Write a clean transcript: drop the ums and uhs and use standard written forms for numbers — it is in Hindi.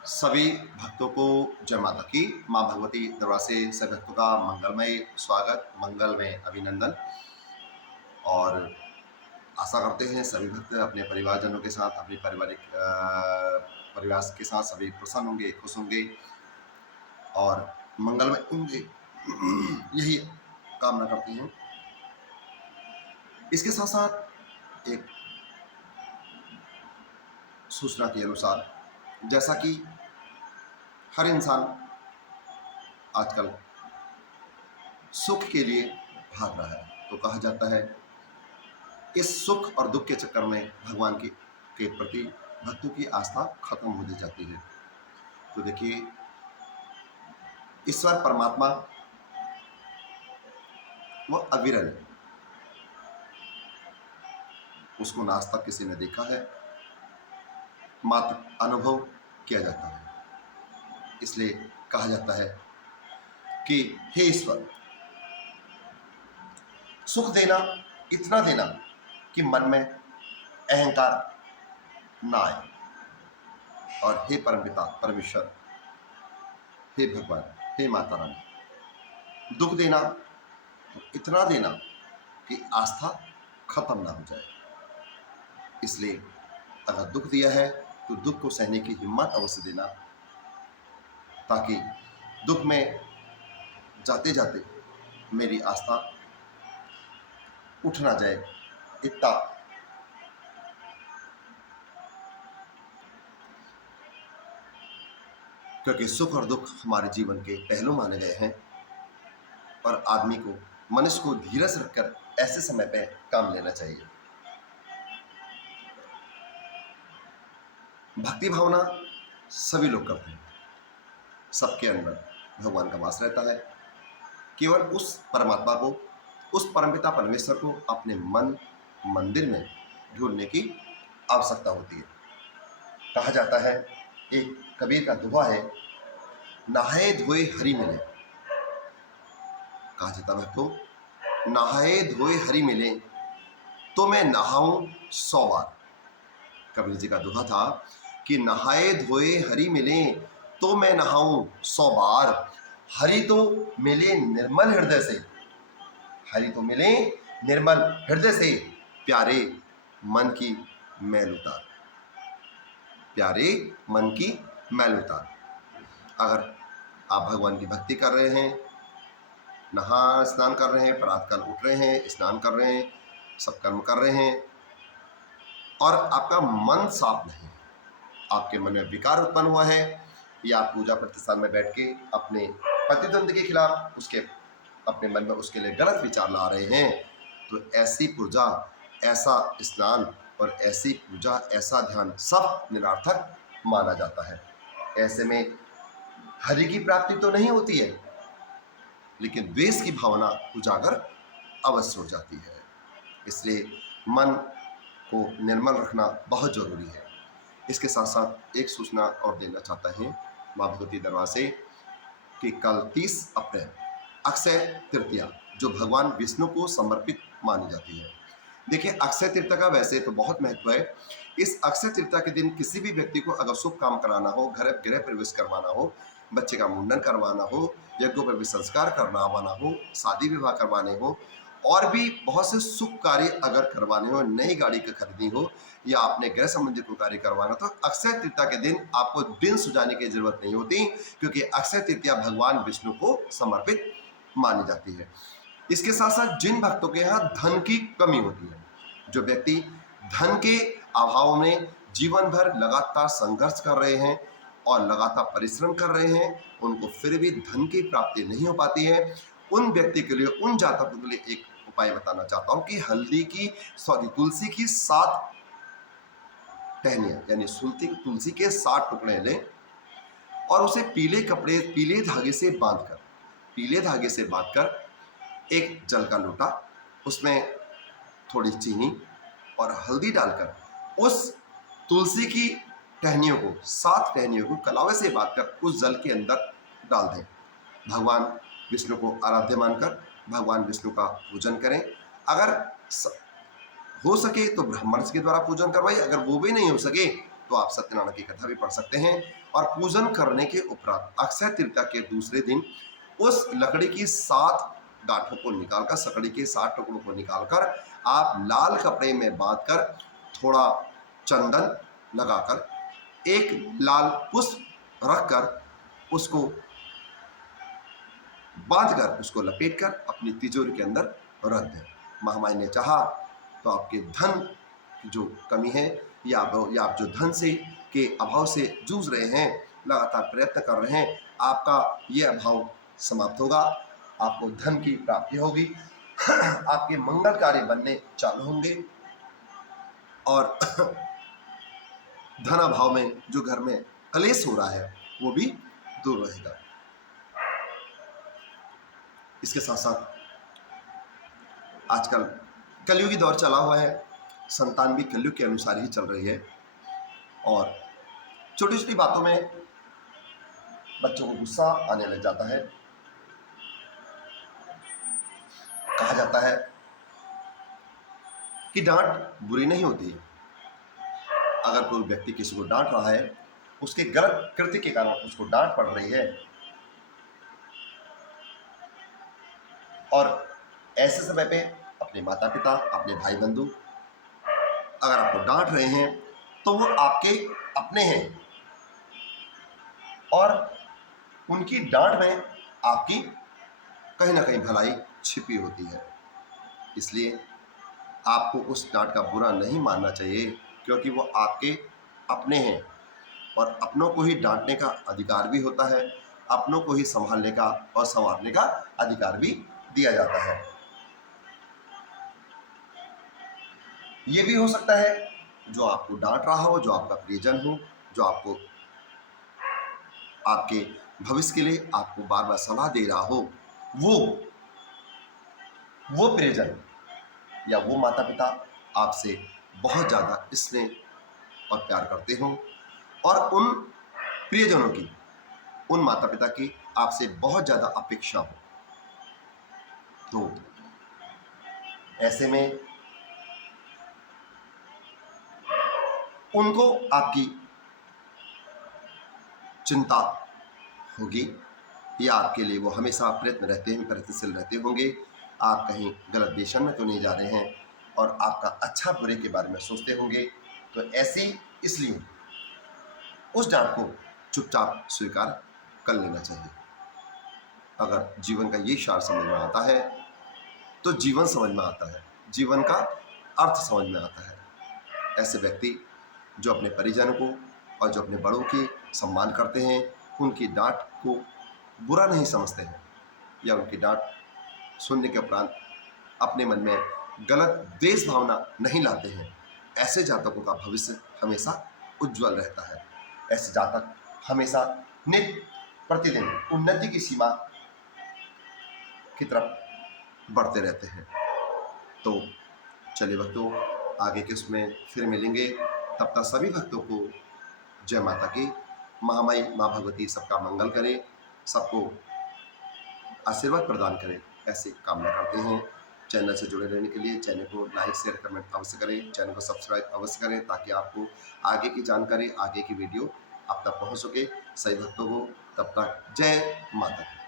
सभी भक्तों को जय माता की। माँ भगवती दरबार से सभी भक्तों का मंगलमय स्वागत, मंगलमय अभिनंदन। और आशा करते हैं सभी भक्त अपने परिवारजनों के साथ, अपने परिवार के साथ सभी प्रसन्न होंगे, खुश होंगे और मंगलमय होंगे। यही कामना करते हैं। इसके साथ साथ एक सूचना के अनुसार, जैसा कि हर इंसान आजकल सुख के लिए भाग रहा है, तो कहा जाता है इस सुख और दुख के चक्कर में भगवान के प्रति भक्तों की आस्था खत्म होती जाती है। तो देखिए, ईश्वर परमात्मा वो अविरल है, उसको ना आज तक किसी ने देखा है, मात्र अनुभव किया जाता है। इसलिए कहा जाता है कि हे ईश्वर, सुख देना, इतना देना कि मन में अहंकार ना आए, और हे परमपिता परमेश्वर, हे भगवान, हे माता रानी, दुख देना तो इतना देना कि आस्था खत्म ना हो जाए। इसलिए अगर दुख दिया है तो दुख को सहने की हिम्मत अवश्य देना, ताकि दुख में जाते जाते मेरी आस्था उठ ना जाए। इतना क्योंकि सुख और दुख हमारे जीवन के पहलू माने गए हैं, और आदमी को, मनुष्य को धीरज रखकर ऐसे समय पे काम लेना चाहिए। भक्ति भावना सभी लोग करते हैं, सबके अंदर भगवान का वास रहता है। केवल उस परमात्मा को, उस परमपिता परमेश्वर को अपने मन मंदिर में ढूंढने की आवश्यकता होती है। कहा जाता है, एक कबीर का दोहा है, नहाए धोए हरि मिले। कहा जाता है भक्तों, नहाए धोए हरि मिले तो मैं नहाऊं 100 बार। कबीर जी का दोहा था कि नहाए धोए हरि मिले तो मैं नहाऊं 100 बार। हरि तो मिले निर्मल हृदय से, हरि तो मिले निर्मल हृदय से, प्यारे मन की मैल उतार, प्यारे मन की मैल उतार। अगर आप भगवान की भक्ति कर रहे हैं, नहा स्नान कर रहे हैं, प्रातःकाल उठ रहे हैं, स्नान कर रहे हैं, सब कर्म कर रहे हैं, और आपका मन साफ नहीं, आपके मन में विकार उत्पन्न हुआ है, या आप पूजा प्रतिष्ठान में बैठ के अपने प्रतिद्वंदी के खिलाफ उसके अपने मन में उसके लिए गलत विचार ला रहे हैं, तो ऐसी पूजा, ऐसा स्नान और ऐसी पूजा, ऐसा ध्यान सब निरर्थक माना जाता है। ऐसे में हरि की प्राप्ति तो नहीं होती है, लेकिन द्वेष की भावना उजागर अवश्य हो जाती है। इसलिए मन को निर्मल रखना बहुत जरूरी है। इसके साथ साथ एक सूचना और देना चाहता है माँ भगवती दरबार से कि कल 30 अप्रैल अक्षय तृतीया, जो भगवान विष्णु को समर्पित मानी जाती है। देखिए, अक्षय तृतीया का वैसे तो बहुत महत्व है। इस अक्षय तृतीया के दिन किसी भी व्यक्ति को अगर शुभ काम कराना हो, गृह प्रवेश करवाना हो, बच्चे का मुंडन करवाना हो, यज्ञोपवीत संस्कार करवाना हो, शादी विवाह करवाने हो, और भी बहुत से शुभ कार्य अगर करवाने हो, नई गाड़ी का खरीदनी हो, या अपने गृह संबंधी को कार्य करवाना, तो अक्षय तृतीया के दिन आपको दिन सुझाने की जरूरत नहीं होती, क्योंकि अक्षय तृतीया भगवान विष्णु को समर्पित मानी जाती है। इसके साथ साथ जिन भक्तों के यहाँ धन की कमी होती है, जो व्यक्ति धन के अभाव में जीवन भर लगातार संघर्ष कर रहे हैं और लगातार परिश्रम कर रहे हैं, उनको फिर भी धन की प्राप्ति नहीं हो पाती है, उन व्यक्ति के लिए, उन जातकों के लिए एक उपाय बताना चाहता हूं कि हल्दी की, तुलसी की 7 टहनियां, यानी तुलसी के 7 टुकड़े लें और उसे पीले कपड़े, पीले धागे से बांधकर एक जल का लोटा, उसमें थोड़ी चीनी और हल्दी डालकर उस तुलसी की टहनियों को, 7 टहनियों को कलावे से बांधकर उस जल के अंदर डाल दें। भगवान विष्णु को आराध्य मानकर भगवान विष्णु का पूजन करें। अगर हो सके तो ब्राह्मण के द्वारा पूजन करवाइए, अगर वो भी नहीं हो सके तो आप सत्यनारायण की कथा भी पढ़ सकते हैं। और पूजन करने के उपरांत अक्षय तृतीया के दूसरे दिन उस लकड़ी की 7 गांठों को निकालकर, सकड़ी के 7 टुकड़ों को निकालकर आप लाल कपड़े में बांधकर, थोड़ा चंदन लगाकर, एक लाल पुष्प रखकर, उसको बांधकर, उसको लपेटकर अपनी तिजोरी के अंदर रख दें। महामाई ने चाहा तो आपके धन की जो कमी है या आप जो धन से के अभाव से जूझ रहे हैं, लगातार प्रयत्न कर रहे हैं, आपका ये अभाव समाप्त होगा, आपको धन की प्राप्ति होगी, आपके मंगल कार्य बनने चालू होंगे और धन अभाव में जो घर में कलेश हो रहा है वो भी दूर रहेगा। इसके साथ साथ आजकल कलयुगी दौर चला हुआ है, संतान भी कलयुग के अनुसार ही चल रही है और छोटी छोटी बातों में बच्चों को गुस्सा आने लग जाता है। कहा जाता है कि डांट बुरी नहीं होती। अगर कोई व्यक्ति किसी को डांट रहा है, उसके गलत कृत्य के कारण उसको डांट पड़ रही है, और ऐसे समय पे अपने माता पिता, अपने भाई बंधु अगर आपको डांट रहे हैं तो वो आपके अपने हैं और उनकी डांट में आपकी कहीं ना कहीं भलाई छिपी होती है। इसलिए आपको उस डांट का बुरा नहीं मानना चाहिए, क्योंकि वो आपके अपने हैं और अपनों को ही डांटने का अधिकार भी होता है, अपनों को ही संभालने का और संवारने का अधिकार भी दिया जाता है। ये भी हो सकता है जो आपको डांट रहा हो, जो आपका प्रियजन हो, जो आपको आपके भविष्य के लिए आपको बार बार सलाह दे रहा हो, वो प्रियजन या वो माता पिता आपसे बहुत ज़्यादा स्नेह और प्यार करते हो और उन प्रियजनों की, उन माता पिता की आपसे बहुत ज़्यादा अपेक्षा हो, तो ऐसे में उनको आपकी चिंता होगी या आपके लिए वो हमेशा प्रयत्नशील रहते होंगे, आप कहीं गलत दिशा में तो नहीं जा रहे हैं और आपका अच्छा बुरे के बारे में सोचते होंगे। तो ऐसी इसलिए उस डांट को चुपचाप स्वीकार कर लेना चाहिए। अगर जीवन का ये सार समझ में आता है तो जीवन समझ में आता है, जीवन का अर्थ समझ में आता है। ऐसे व्यक्ति जो अपने परिजनों को और जो अपने बड़ों की सम्मान करते हैं, उनकी डांट को बुरा नहीं समझते हैं या उनकी डांट सुनने के उपरांत अपने मन में गलत द्वेष भावना नहीं लाते हैं, ऐसे जातकों का भविष्य हमेशा उज्जवल रहता है। ऐसे जातक हमेशा नित्य प्रतिदिन उन्नति की सीमा की तरफ बढ़ते रहते हैं। तो चलिए भक्तों, आगे के उसमें फिर मिलेंगे। तब तक सभी भक्तों को जय माता की। महामाई माँ भगवती सबका मंगल करे, सबको आशीर्वाद प्रदान करे, ऐसी कामना करते हैं। चैनल से जुड़े रहने के लिए चैनल को लाइक शेयर कमेंट अवश्य करें, चैनल को सब्सक्राइब अवश्य करें, ताकि आपको आगे की जानकारी, आगे की वीडियो आप तक पहुँच सके सही भक्तों को। तब तक जय माता की।